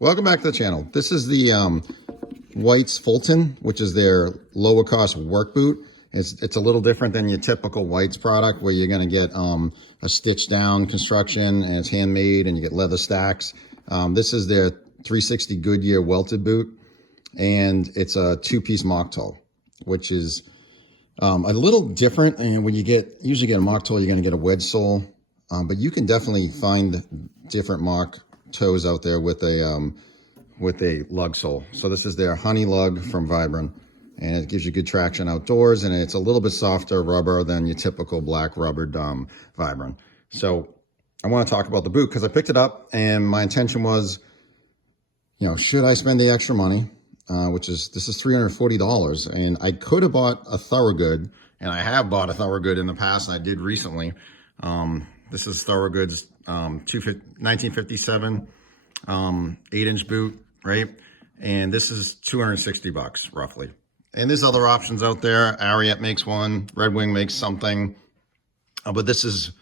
Welcome back to the channel. This is the White's Fulton, which is their lower cost work boot. It's a little different than your typical White's product where you're going to get a stitch down construction and it's handmade and you get leather stacks. This is their 360 Goodyear welted boot, and it's a two-piece mock toe, which is a little different. And when you usually get a mock toe, you're going to get a wedge sole, but you can definitely find different mock toes out there with a lug sole. So this is their honey lug from Vibram, and it gives you good traction outdoors, and it's a little bit softer rubber than your typical black rubbered Vibram. So I want to talk about the boot because I picked it up and my intention was, should I spend the extra money? This is $340, and I could have bought a Thorogood, and I have bought a Thorogood in the past, and I did recently. This is Thorogoods 1957 8-inch boot, right? And this is $260 roughly. And there's other options out there. Ariat makes one, Red Wing makes something, but this is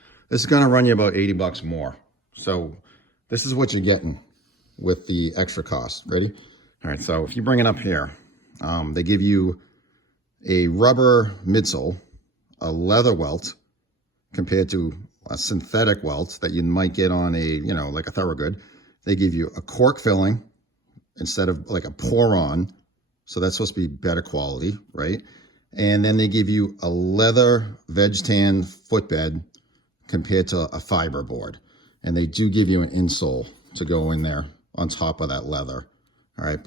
going to run you about $80 more. So this is what you're getting with the extra cost. Ready? All right, so if you bring it up here, they give you a rubber midsole, a leather welt compared to a synthetic welt that you might get on a, like a Thorogood. They give you a cork filling instead of like a pour-on. So that's supposed to be better quality, right? And then they give you a leather veg tan footbed compared to a fiber board. And they do give you an insole to go in there on top of that leather. All right,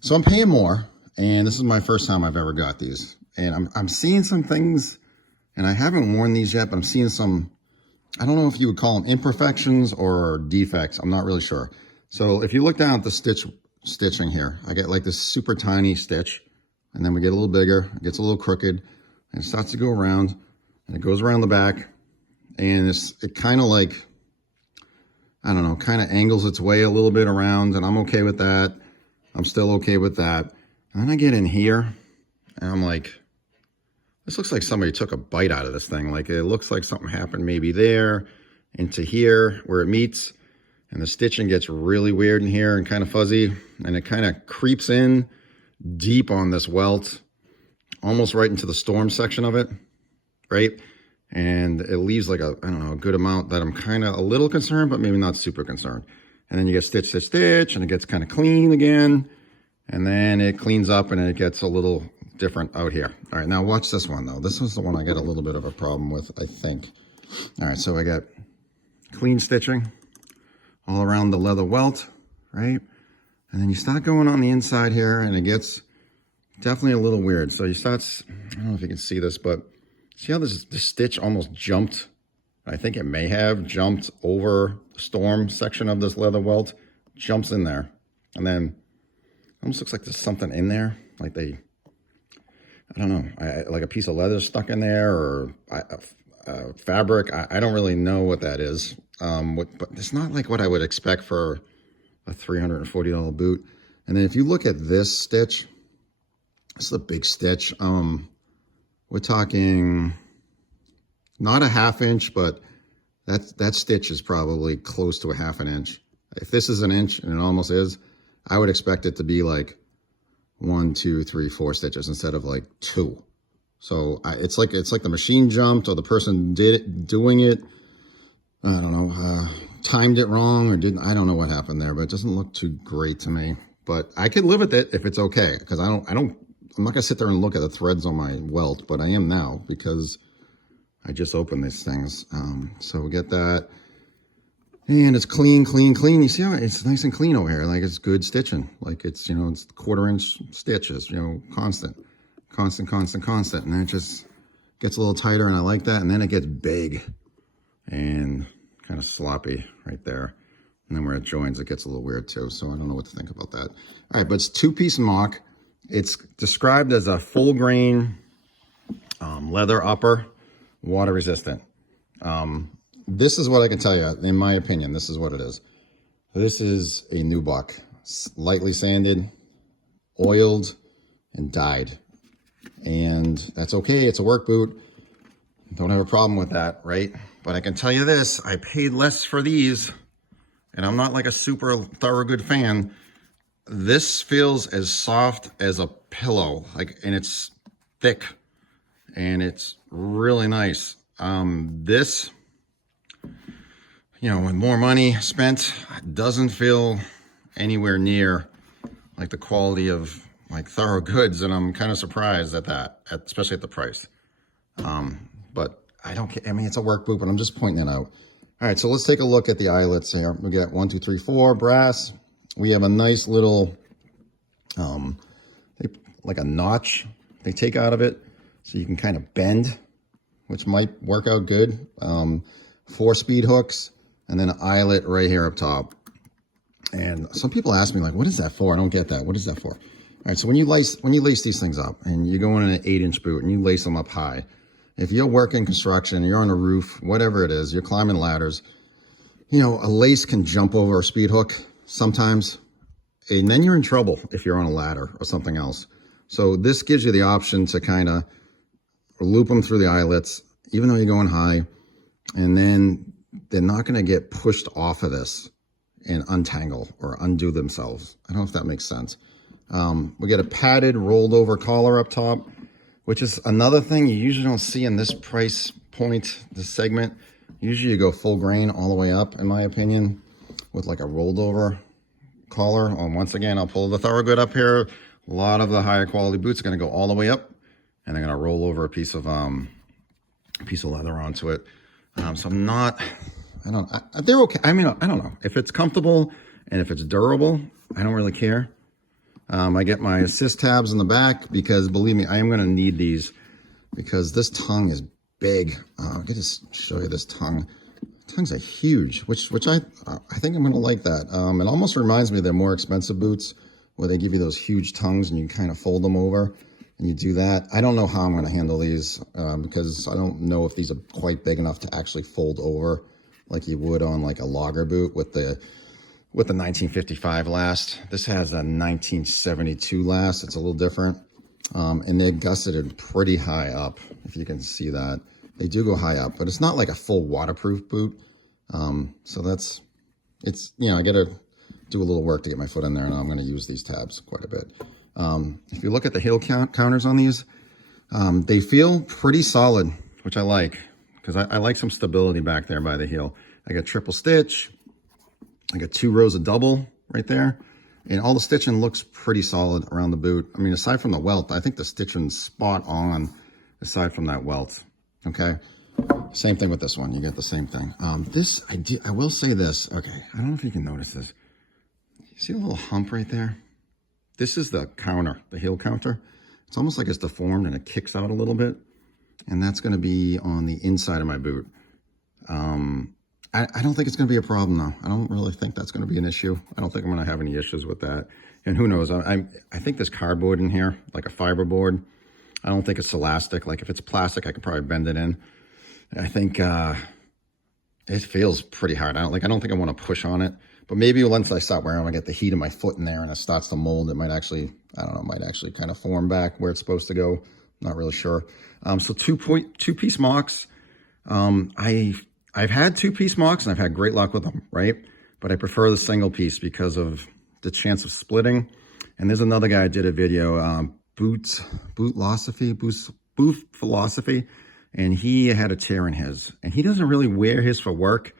so I'm paying more, and this is my first time I've ever got these. And I'm seeing some things, and I haven't worn these yet, but I'm seeing some, I don't know if you would call them imperfections or defects. I'm not really sure. So if you look down at the stitching here, I get like this super tiny stitch, and then we get a little bigger, it gets a little crooked, and it starts to go around, and it goes around the back, and it kind of like, I don't know, kind of angles its way a little bit around, and I'm okay with that. I'm still okay with that. And then I get in here, and I'm like, this looks like somebody took a bite out of this thing. Like it looks like something happened maybe there into here where it meets, and the stitching gets really weird in here and kind of fuzzy, and it kind of creeps in deep on this welt, almost right into the storm section of it, right? And it leaves like a good amount that I'm kind of a little concerned, but maybe not super concerned. And then you get stitch, stitch, stitch, and it gets kind of clean again. And then it cleans up and it gets a little different out here. All right, now watch this one though. This was the one I got a little bit of a problem with, I think. All right, so I got clean stitching all around the leather welt, right? And then you start going on the inside here and it gets definitely a little weird. So you start, I don't know if you can see this, but see how this stitch almost jumped? I think it may have jumped over the storm section of this leather welt, jumps in there. And then it almost looks like there's something in there, like I don't know, like a piece of leather stuck in there or fabric. I don't really know what that is. But it's not like what I would expect for a $340 boot. And then if you look at this stitch, this is a big stitch. We're talking not a 1/2 inch, but that stitch is probably close to a 1/2 inch. If this is an inch, and it almost is, I would expect it to be like 1, 2, 3, 4 stitches instead of like 2. So it's like the machine jumped or the person doing it, I don't know, timed it wrong or didn't. I don't know what happened there, but it doesn't look too great to me. But I could live with it if it's okay, because I'm not gonna sit there and look at the threads on my welt, but I am now because I just opened these things. So we get that, and it's clean, clean, clean. You see how it's nice and clean over here, like it's good stitching, like it's, it's 1/4 inch stitches, constant, and then it just gets a little tighter, and I like that. And then it gets big and kind of sloppy right there. And then where it joins, it gets a little weird too. So I don't know what to think about that. All right, but it's two-piece mock. It's described as a full grain leather upper, water resistant. This is what I can tell you, in my opinion, this is what it is. This is a new buck, lightly sanded, oiled, and dyed. And that's okay, it's a work boot. Don't have a problem with that, right? But I can tell you this, I paid less for these and I'm not like a super Thorogood fan, this feels as soft as a pillow, like, and it's thick and it's really nice. This, you know, with more money spent, doesn't feel anywhere near like the quality of like Thorogoods, and I'm kind of surprised at that, especially at the price. But I don't care. I mean, it's a work boot, but I'm just pointing it out. All right, so let's take a look at the eyelets here. We got 1, 2, 3, 4 brass. We have a nice little, like a notch they take out of it, so you can kind of bend, which might work out good. 4 speed hooks, and then an eyelet right here up top. And some people ask me, like, what is that for? I don't get that. What is that for? All right, so when you lace these things up, and you go in an 8-inch boot and you lace them up high, if you're working construction, you're on a roof, whatever it is, you're climbing ladders, you know, a lace can jump over a speed hook sometimes, and then you're in trouble if you're on a ladder or something else. So this gives you the option to kind of loop them through the eyelets, even though you're going high, and then they're not going to get pushed off of this and untangle or undo themselves. I don't know if that makes sense. We get a padded rolled over collar up top, which is another thing you usually don't see in this price point, this segment. Usually you go full grain all the way up, in my opinion, with like a rolled over collar. Once again, I'll pull the Thorogood up here. A lot of the higher quality boots are going to go all the way up, and they're going to roll over a piece of leather onto it. So I'm not, they're okay. I mean, I don't know. If it's comfortable and if it's durable, I don't really care. I get my assist tabs in the back because, believe me, I am going to need these because this tongue is big. I can just show you this tongue. Tongues are huge, which I think I'm going to like that. It almost reminds me of the more expensive boots where they give you those huge tongues and you kind of fold them over and you do that. I don't know how I'm going to handle these because I don't know if these are quite big enough to actually fold over like you would on like a logger boot with the 1955 last. This has a 1972 last. It's a little different. And they're gusseted pretty high up, if you can see that. They do go high up, but it's not like a full waterproof boot. So it's, you know, I got to do a little work to get my foot in there, and I'm going to use these tabs quite a bit. If you look at the heel counters on these, they feel pretty solid, which I like, because I like some stability back there by the heel. I got triple stitch. I got 2 rows of double right there. And all the stitching looks pretty solid around the boot. I mean, aside from the welt, I think the stitching's spot on aside from that welt. Okay. Same thing with this one. You get the same thing. I will say this. Okay. I don't know if you can notice this. You see a little hump right there? This is the counter, the heel counter. It's almost like it's deformed and it kicks out a little bit. And that's going to be on the inside of my boot. I don't think it's going to be a problem, though. I don't really think that's going to be an issue. I don't think I'm going to have any issues with that. And who knows? I think there's cardboard in here, like a fiber board. I don't think it's elastic. Like if it's plastic, I could probably bend it in. I think it feels pretty hard. I don't think I want to push on it. But maybe once I stop wearing them, I get the heat of my foot in there and it starts to mold. It might actually, I don't know, might actually kind of form back where it's supposed to go. Not really sure. So two-piece mocks. I've had 2-piece mocks and I've had great luck with them, right? But I prefer the single piece because of the chance of splitting. And there's another guy I did a video, boot philosophy, and he had a tear in his. And he doesn't really wear his for work,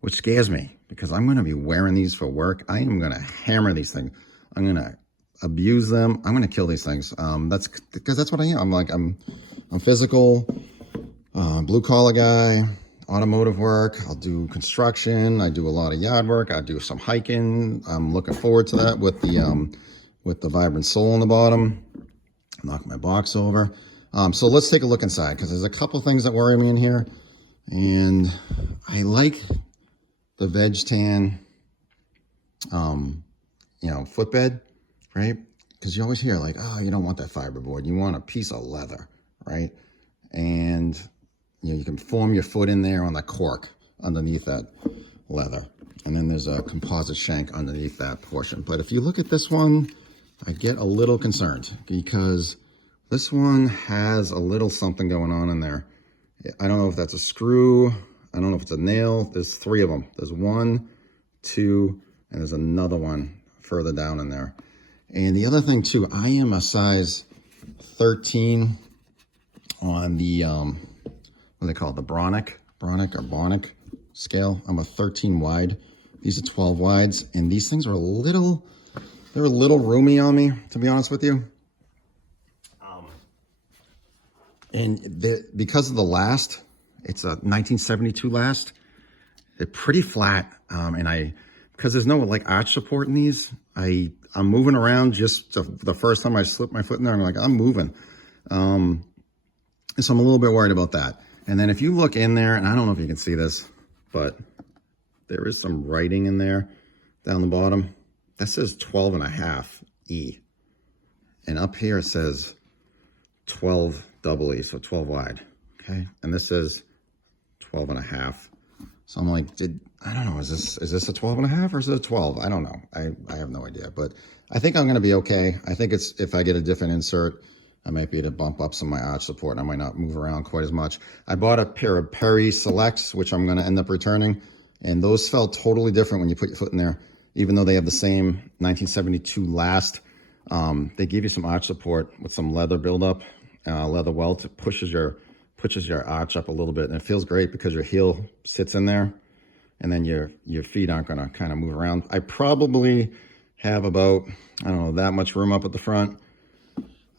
which scares me because I'm going to be wearing these for work. I am going to hammer these things. I'm going to abuse them. I'm going to kill these things. That's because that's what I am. I'm physical, blue collar guy. Automotive work. I'll do construction. I do a lot of yard work. I do some hiking. I'm looking forward to that with the vibrant sole on the bottom. Knock my box over. So let's take a look inside because there's a couple things that worry me in here. And I like the veg tan, footbed, right? Because you always hear like, oh, you don't want that fiberboard. You want a piece of leather, right? And you can form your foot in there on the cork underneath that leather. And then there's a composite shank underneath that portion. But if you look at this one, I get a little concerned because this one has a little something going on in there. I don't know if that's a screw. I don't know if it's a nail. There's 3 of them. There's 1, 2, and there's another one further down in there. And the other thing too, I am a size 13 on the, what do they call it? The Bronick scale. I'm a 13 wide. These are 12 wides, and these things are they're a little roomy on me, to be honest with you. And because of the last, it's a 1972 last. They're pretty flat, and because there's no like arch support in these, I'm moving around. Just the first time I slip my foot in there, I'm like, I'm moving. So I'm a little bit worried about that. And then if you look in there, and I don't know if you can see this, but there is some writing in there down the bottom. That says 12.5 E. And up here it says 12 double E, so 12 wide. Okay. And this says 12.5. So I'm like, I don't know, is this a 12.5 or is it a 12? I don't know. I have no idea, but I think I'm going to be okay. I think if I get a different insert, I might be able to bump up some of my arch support, and I might not move around quite as much. I bought a pair of Perry Selects, which I'm going to end up returning, and those felt totally different when you put your foot in there. Even though they have the same 1972 last, they give you some arch support with some leather buildup, leather welt. It pushes your arch up a little bit, and it feels great because your heel sits in there, and then your feet aren't going to kind of move around. I probably have about, I don't know, that much room up at the front.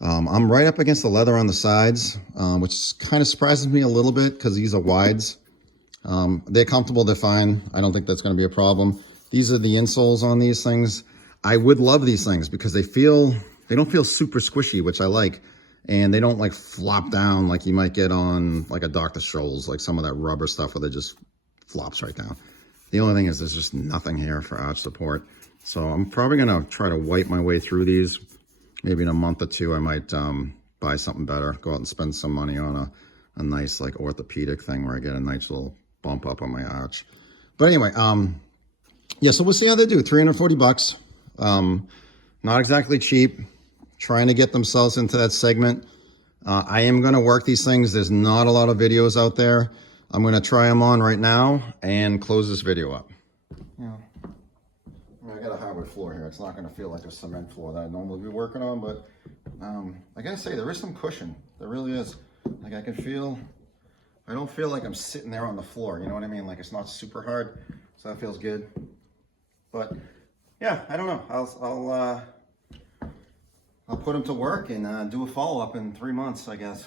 I'm right up against the leather on the sides, which kind of surprises me a little bit because these are wides. They're comfortable, they're fine. I don't think that's going to be a problem. These are the insoles on these things. I would love these things because they don't feel super squishy, which I like. And they don't like flop down like you might get on like a Dr. Scholl's, like some of that rubber stuff where they just flops right down. The only thing is there's just nothing here for arch support. So I'm probably going to try to wipe my way through these. Maybe in a month or two, I might buy something better, go out and spend some money on a nice like orthopedic thing where I get a nice little bump up on my arch. But anyway, yeah, so we'll see how they do. 340 bucks. Not exactly cheap. Trying to get themselves into that segment. I am going to work these things. There's not a lot of videos out there. I'm going to try them on right now and close this video up. Yeah. I got a hardwood floor here. It's not going to feel like a cement floor that I normally be working on, but I got to say, there is some cushion. There really is. Like I don't feel like I'm sitting there on the floor. You know what I mean? Like it's not super hard. So that feels good. But yeah, I don't know. I'll put them to work and do a follow-up in 3 months, I guess.